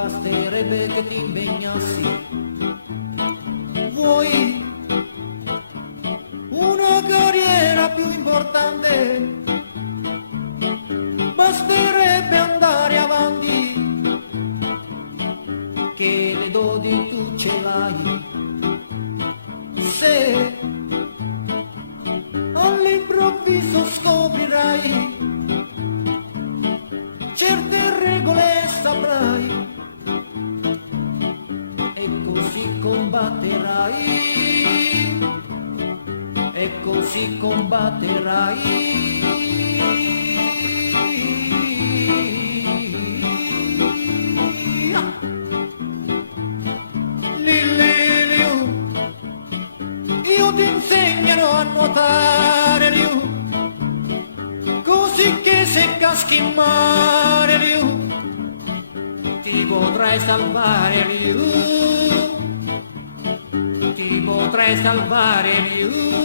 basterebbe che ti impegnassi. Vuoi una carriera più importante? Basterebbe andare avanti, che le doti tu ce l'hai. Se all'improvviso scoprirai certe regole saprai, e così combatterai, e così combatterai. Io ti insegnerò a nuotare, Liu, così che se caschi in mare, Liu, ti potrai salvare, Liu, ti potrai salvare, Liu.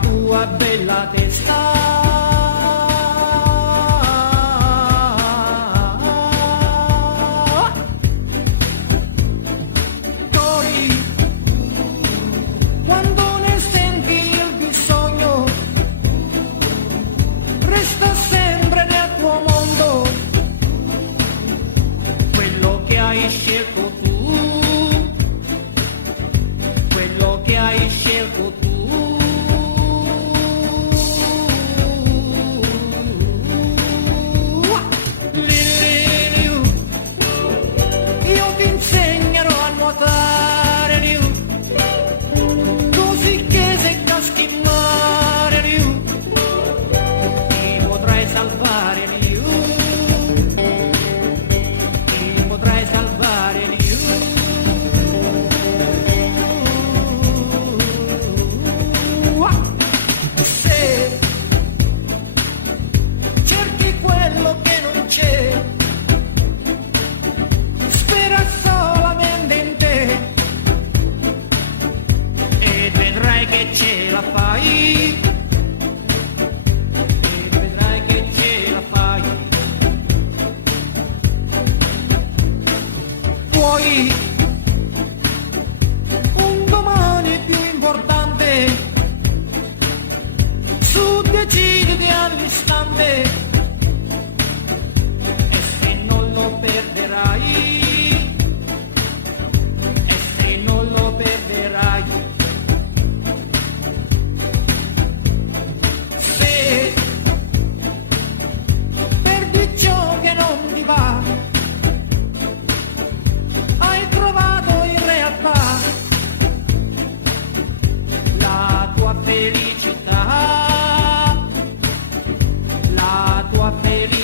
Tua bella testa, poi quando ne senti il bisogno, resta sempre nel tuo mondo quello che hai scelto tu, quello che hai scelto tu. Ce la fai, e vedrai che ce la fai. Vuoi un domani più importante, su deciditi all'istante, e se non lo perderai, e se non lo perderai. Hai trovato in realtà la tua felicità, la tua felicità.